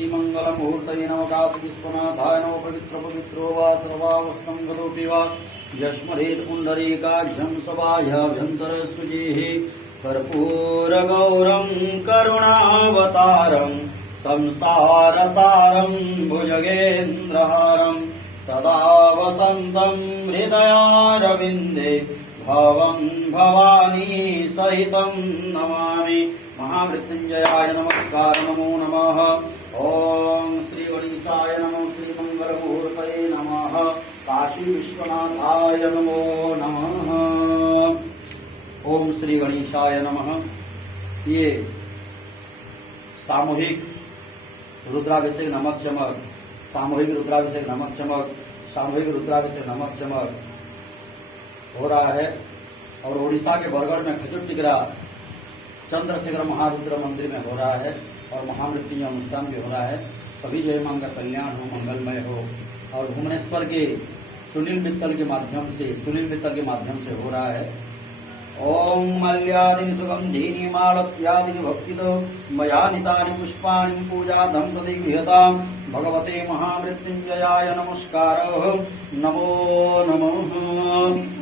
श्रीमंगल मुहूर्तये नवकाश विश्वनाथाय नमो पवित्र पवित्रो वा सर्वावस्थं गतोऽपि वा यस्मरेत् पुण्डरीकाक्षं सभायाभ्यन्तरसुचिः कर्पूरगौरं करुणावतारं संसारसारं भुजगेन्द्रहारं सदा वसन्तं हृदयारविन्दे भवं भवानी सहितं नमामि। महामृत्युंजयाय नमस्कार नमो नमः। ओम श्री गणेशाय नमो श्री मंगलमूर्तये नमः। काशी विश्वनाथाय नमो नमः। ओम श्री गणेशाय नमः। ये सामूहिक रुद्राभिषेक नमक चमक, सामूहिक रुद्राभिषेक नमक चमक, सामूहिक रुद्राभिषेक नमक चमक हो रहा है और ओडिशा के बरगढ़ में खजूर टिकरा चंद्रशेखर महारुद्र मंदिर में हो रहा है और महामृत्युंजय अनुष्ठान भी हो रहा है। सभी जय मां का कल्याण हो, मंगलमय हो। और भुवनेश्वर के सुनील मित्तल के माध्यम से हो रहा है। ओम मल्यादिनी सुगंधीनि मालत्यादिनि भक्तितो मया नितानि पुष्पाणि पूजाधं प्रति गृहतां भगवते महामृत्युंजयाय नमस्कारः नमो नमः।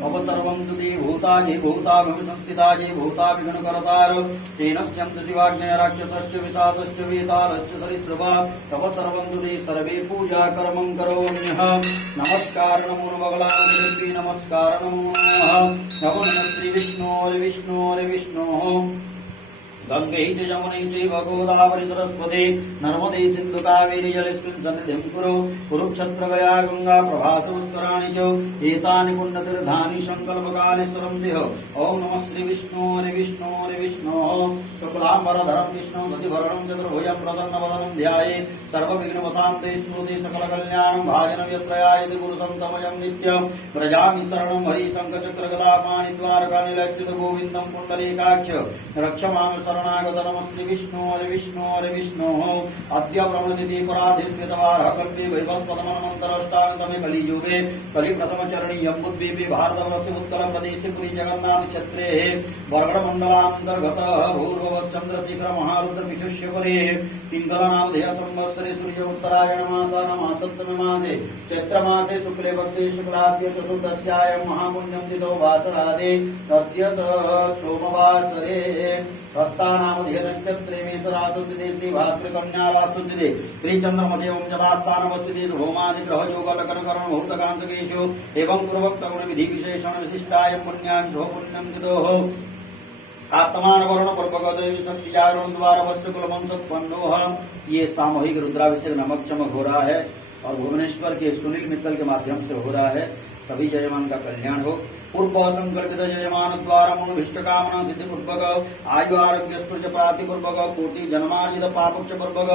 अवसर्वं तु ते भूता ये भूताभिसंस्थिता ये भूताभिगणकर्तार तेन स्यन्ति शिवाज्ञया राक्षसश्च विशासश्च वेतालश्च सरिसृभा तव सर्वं तु ते सर्वे पूजा कर्मं करोम्यहम्। नमस्कार नमो भगवान् नमस्कार नमो नमः। नमो श्री विष्णु विष्णु गंगे च यमुने चैव गोदावरी सरस्वती नर्मदे सिंधु कावेरी जलेस्मिन् सन्निधिं कुरु। कुरुक्षेत्र गया गंगा प्रभासपुष्कराणि च एतानि पुण्यतीर्थानि संकल्पकाले स्मरन्ति। ओम नमः श्री विष्णु शुक्लांबरधरं विष्णु गतिभरणं चतुर्भुजं प्रसन्नवदनं ध्यायेत् सर्वविघ्नोपशान्ते स्मृति सकलकल्याणं भाजनं यत्रयायति पुरुषं नित्यं व्रजामि शरणं हरि शङ्खचक्रगदापाणि द्वारकानिलच्युत गोविन्दं पुण्डरीकाक्ष रक्षमां शरणागत। नमः श्री विष्णु अद्य ब्रह्मनिधि पराधिस्मृतवारः कल्पे वैवस्पतमनन्तरष्टाङ्गमे कलियुगे कलिप्रथमचरणीयं बुद्धिपि भारतवर्षे उत्कलप्रदेशे पुरी जगन्नाथ क्षेत्रे बरगढ़मण्डलान्तर्गतः भूर्भुवश्चन्द्रशेखर महारुद्र विशुष्यपरे पिङ्गलनामधेय संवत्सरे सूर्य उत्तरायणमासः सप्तमे मासे चैत्रमासे शुक्ले भक्ते शुक्लाद्य चतुर्दश्यायां महापुण्यं तिथौ वासरादे अद्यतः सोमवासरे हस्तानामधेय नक्षत्रे मेषराशुद्धिते श्रीभास्कर कन्याराशुद्धिते श्रीचन्द्रमसेवं यथास्थानवस्थिते होमादिग्रहयोगलकनकरण मुहूर्तकांशकेषु एवं पूर्वोक्तगुण विधि विशेषण विशिष्टायं पुण्यां पुण्यं तिथोः आत्मान वर्ण पूर्वक शक्तिजागरण द्वारा वश्य कुलवंशोह। ये सामूहिक रुद्राभिषेक नमक चमक हो रहा है और भुवनेश्वर के सुनील मित्तल के माध्यम से हो रहा है। सभी जयमान का कल्याण हो। पूर्व संकल्पित जयमान द्वारा मनोभीष्ट कामना सिद्धि पूर्वक आयु आरोग्य स्पर्श प्राप्ति पूर्वक कोटि जन्मार्जित पापक्ष पूर्वक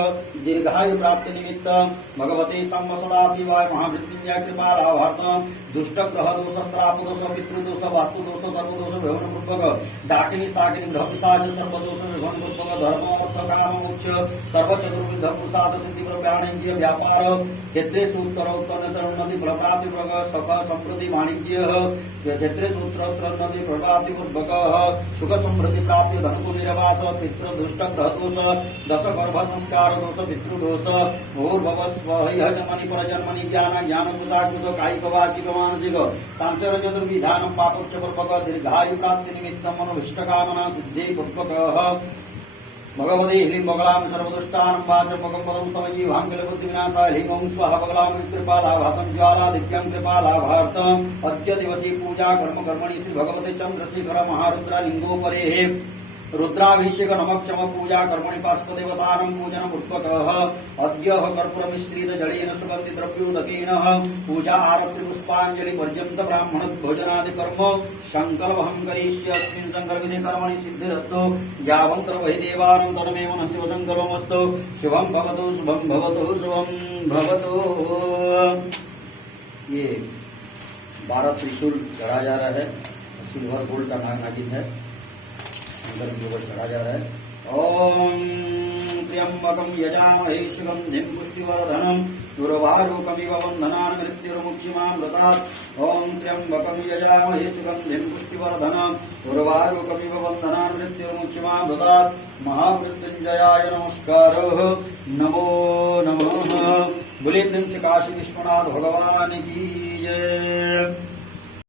दीर्घायु प्राप्ति निमित्त भगवते संव सदाशिवाय महामृत्युंजय कृपा लाभार्थ दुष्ट ग्रह दोष श्राप दोष पितृदोष वास्तु दोष सर्वदोष विभवन पूर्वक डाकिनी साकिनी ग्रह पिशाच सर्वदोष विभवन पूर्वक धर्म अर्थ काम मोक्ष सर्व चतुर्विध पुरुषार्थ सिद्धि वाणिज्य व्यापार क्षेत्रेषु उत्तरोन्नति फल प्राप्ति पूर्वक सख समृद्धि वाणिज्य क्षेत्रे सूत्रोत्तरोन्नति प्रप्राप्ति पूर्वक सुख समृद्धि प्राप्ति धन निर्वास पितृ दुष्ट ग्रह दोष दश गर्भ संस्कार दोष पितृदोष भूर्भवस्व जन्मनि परजन्मनि ज्ञान कृताकृत कायिक वाचिक मानसिक सांसार चतुर्विधान पापोच्च पूर्वक दीर्घायु प्राप्ति निमित्त मनोभीष्ट कामना सिद्धि पूर्वक भगवते ह्रीं बगलां सर्वदुष्टानं वाचमकं पदं स्तवजीवाङ्गलबुद्धिविनाशाय ह्रीं ओं स्वाहा बगलां कृपालाभार्थं ज्वालादित्यं कृपालाभार्थम् अद्य दिवसे पूजा कर्मणि श्री भगवते चन्द्रशेखर महारुद्र लिंगोपरेः रुद्राभिषेक नमक चमक पूजा कर्मणि पार्श्वदेवतानं पूजन पूर्वक अद्य कर्पूरमिश्रित जलेन सुगंधि द्रव्योदकेन पूजा आरत्य पुष्पांजलि पर्यंत ब्राह्मण भोजनादि कर्म संकल्पहं करिष्यामि। संकल्प विधि कर्मणि सिद्धिरस्तु यावन्तर वै देवानन्तरमेव न शिव संकल्पमस्तु। शुभं भवतु शुभं भवतु शुभं भवतु। ये 12 त्रिशूल चढ़ा जा रहा है। सिल्वर गोल्ड का नागिन है अंदर के ऊपर चढ़ा जा रहा है। ओम त्र्यंबकं यजामहे सुगन्धिं पुष्टिवर्धनम् उर्वारुकमिव बन्धनान् मृत्युर्मुक्षिमामृतात् ॐ त्र्यंबकं यजामहे सुगन्धिं पुष्टिवर्धनम् उर्वारुकमिव बन्धनान् मृत्युर्मुक्षिमामृतात् महामृत्युंजयाय नमस्कारः नमो नमः। बोले प्रेम से काशी विश्वनाथ भगवान की जय।